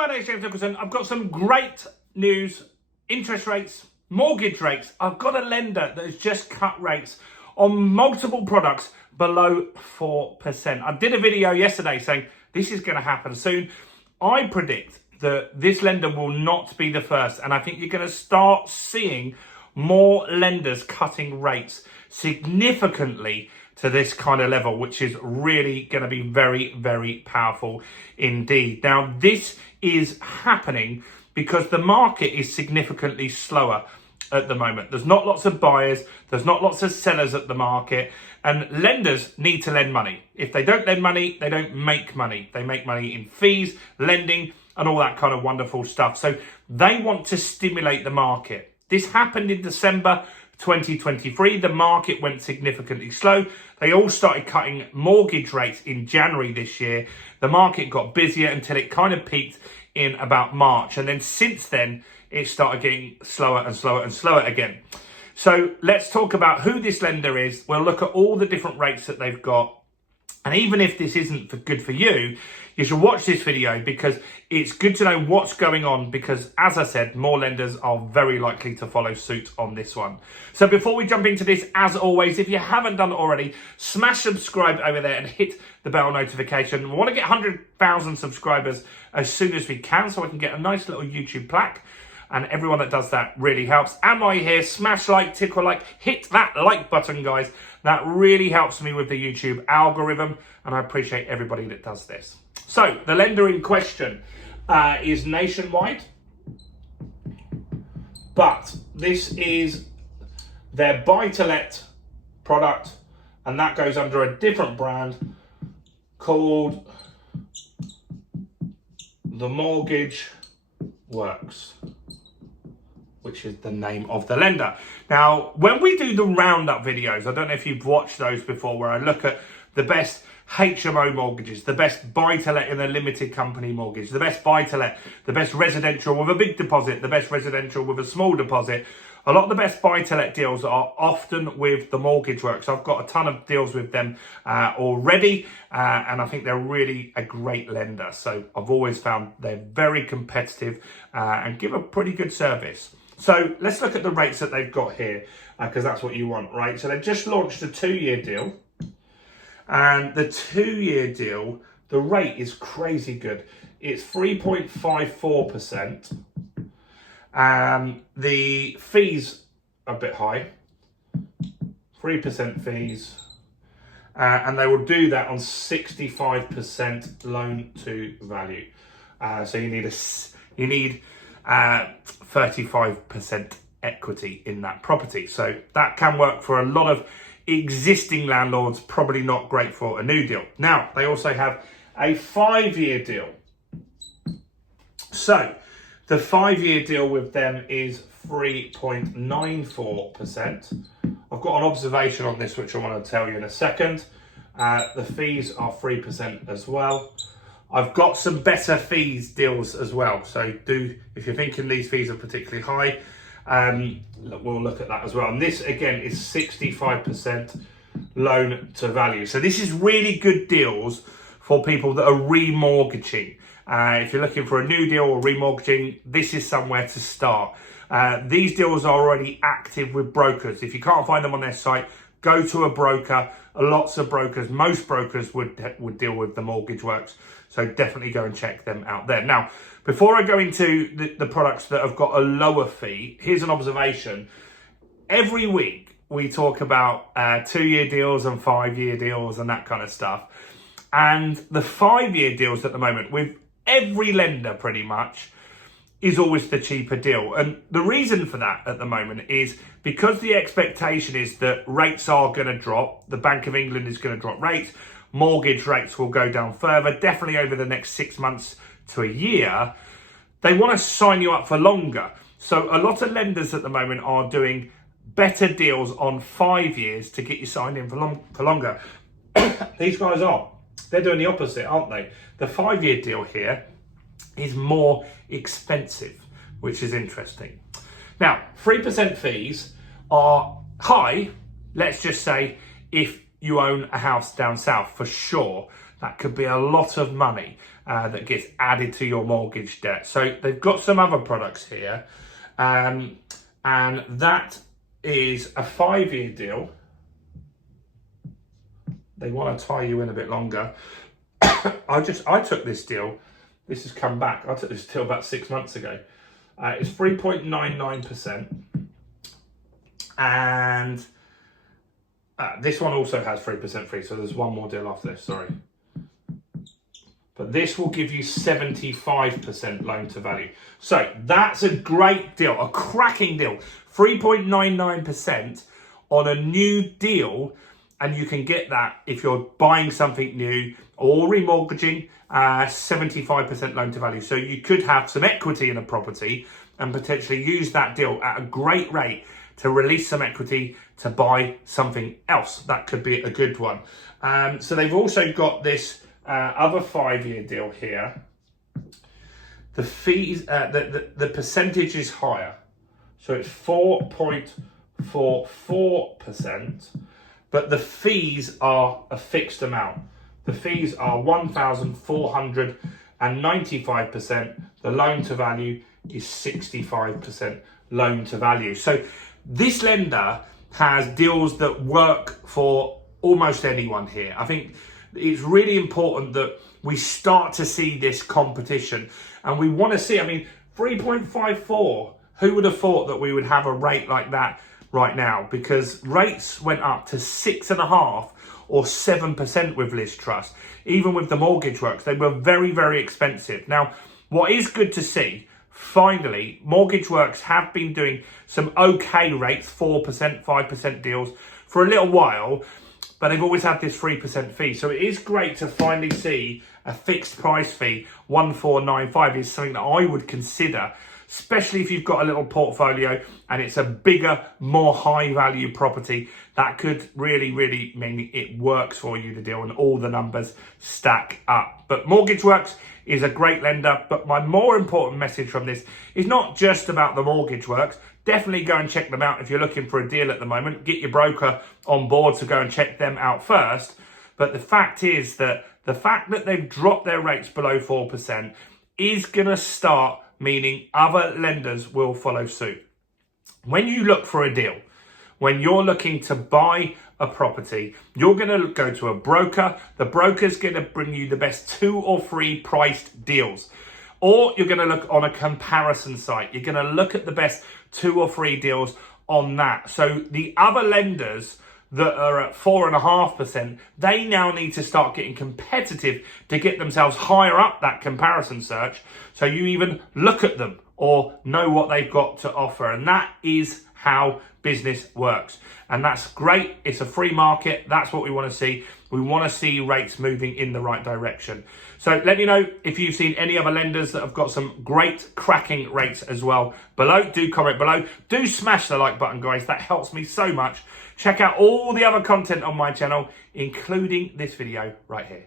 my name's James Nicholson. I've got some great news. Interest rates, mortgage rates. I've got a lender that has just cut rates on multiple products below 4%. I did a video yesterday saying this is going to happen soon. I predict that this lender will not be the first, and I think you're going to start seeing more lenders cutting rates significantly to this kind of level, which is really going to be very, very powerful indeed. Now, this is happening because the market is significantly slower at the moment. There's not lots of buyers, there's not lots of sellers at the market, and lenders need to lend money. If they don't lend money, they don't make money. They make money in fees, lending, and all that kind of wonderful stuff. So they want to stimulate the market. This happened in December 2023. The market went significantly slow. They all started cutting mortgage rates in January this year. The market got busier until it kind of peaked in about March. And then since then, it started getting slower and slower and slower again. So let's talk about who this lender is. We'll look at all the different rates that they've got. And even if this isn't good for you, you should watch this video because it's good to know what's going on because, as I said, more lenders are very likely to follow suit on this one. So before we jump into this, as always, if you haven't done it already, smash subscribe over there and hit the bell notification. We want to get 100,000 subscribers as soon as we can so I can get a nice little YouTube plaque. And everyone that does that really helps. Am I here? Smash like, tickle like, hit that like button, guys. That really helps me with the YouTube algorithm, and I appreciate everybody that does this. So, the lender in question is Nationwide, but this is their buy-to-let product, and that goes under a different brand called The Mortgage Works, which is the name of the lender. Now, when we do the roundup videos, I don't know if you've watched those before, where I look at the best HMO mortgages, the best buy-to-let in a limited company mortgage, the best buy-to-let, the best residential with a big deposit, the best residential with a small deposit. A lot of the best buy-to-let deals are often with the Mortgage Works. I've got a ton of deals with them already, and I think they're really a great lender. So I've always found they're very competitive and give a pretty good service. So let's look at the rates that they've got here, because that's what you want, right? So they've just launched a 2-year deal. And the 2-year deal, the rate is crazy good. It's 3.54%. The fees are a bit high, 3% fees. And they will do that on 65% loan to value. So you need 35% equity in that property. So that can work for a lot of existing landlords, probably not great for a new deal. Now, they also have a 5-year deal. So the 5-year deal with them is 3.94%. I've got an observation on this, which I want to tell you in a second. The fees are 3% as well. I've got some better fees deals as well. So if you're thinking these fees are particularly high, we'll look at that as well. And this again is 65% loan to value. So this is really good deals for people that are remortgaging. If you're looking for a new deal or remortgaging, this is somewhere to start. These deals are already active with brokers. If you can't find them on their site, go to a broker. Lots of brokers, most brokers would deal with the Mortgage Works. So definitely go and check them out there. Now, before I go into the products that have got a lower fee, here's an observation. Every week we talk about 2-year deals and 5-year deals and that kind of stuff. And the 5-year deals at the moment with every lender pretty much is always the cheaper deal. And the reason for that at the moment is because the expectation is that rates are going to drop. The Bank of England is going to drop rates. Mortgage rates will go down further, definitely over the next 6 months to a year. They want to sign you up for longer. So a lot of lenders at the moment are doing better deals on 5 years to get you signed in for longer. These guys they're doing the opposite, aren't they? The 5-year deal here is more expensive, which is interesting. Now, 3% fees are high, let's just say, if you own a house down south, for sure. That could be a lot of money. that gets added to your mortgage debt. So they've got some other products here, and that is a 5-year deal. They want to tie you in a bit longer. I took this deal. This has come back. I took this deal about 6 months ago. It's 3.99%. And this one also has 3% free. So there's one more deal after this, sorry. But this will give you 75% loan to value. So that's a great deal, a cracking deal. 3.99% on a new deal. And you can get that if you're buying something new or remortgaging, 75% loan to value. So you could have some equity in a property and potentially use that deal at a great rate to release some equity to buy something else. That could be a good one. So they've also got this other 5-year deal here. The fees, the percentage is higher. So it's 4.44%. But the fees are a fixed amount. The fees are 1,495%. The loan to value is 65% loan to value. So this lender has deals that work for almost anyone here. I think it's really important that we start to see this competition, and we want to see, 3.54. Who would have thought that we would have a rate like that right now? Because rates went up to 6.5% or 7% with Liz Truss. Even with the Mortgage Works, they were very, very expensive. Now, what is good to see, finally, Mortgage Works have been doing some okay rates, 4%, 5% deals for a little while, but they've always had this 3% fee. So it is great to finally see a fixed price fee. 1,495 is something that I would consider, especially if you've got a little portfolio and it's a bigger, more high value property. That could really, really mean it works for you, the deal, and all the numbers stack up. But Mortgage Works is a great lender. But my more important message from this is not just about the Mortgage Works. Definitely go and check them out if you're looking for a deal at the moment. Get your broker on board to go and check them out first. But the fact is that the fact that they've dropped their rates below 4% is going to start meaning other lenders will follow suit. When you look for a deal, when you're looking to buy a property, you're going to go to a broker. The broker's going to bring you the best 2 or 3 priced deals. Or you're going to look on a comparison site. You're going to look at the best 2 or 3 deals on that. So the other lenders that are at 4.5%, they now need to start getting competitive to get themselves higher up that comparison search, so you even look at them or know what they've got to offer. And that is how business works. And that's great. It's a free market. That's what we want to see. We want to see rates moving in the right direction. So let me know if you've seen any other lenders that have got some great cracking rates as well below. Do comment below. Do smash the like button, guys. That helps me so much. Check out all the other content on my channel, including this video right here.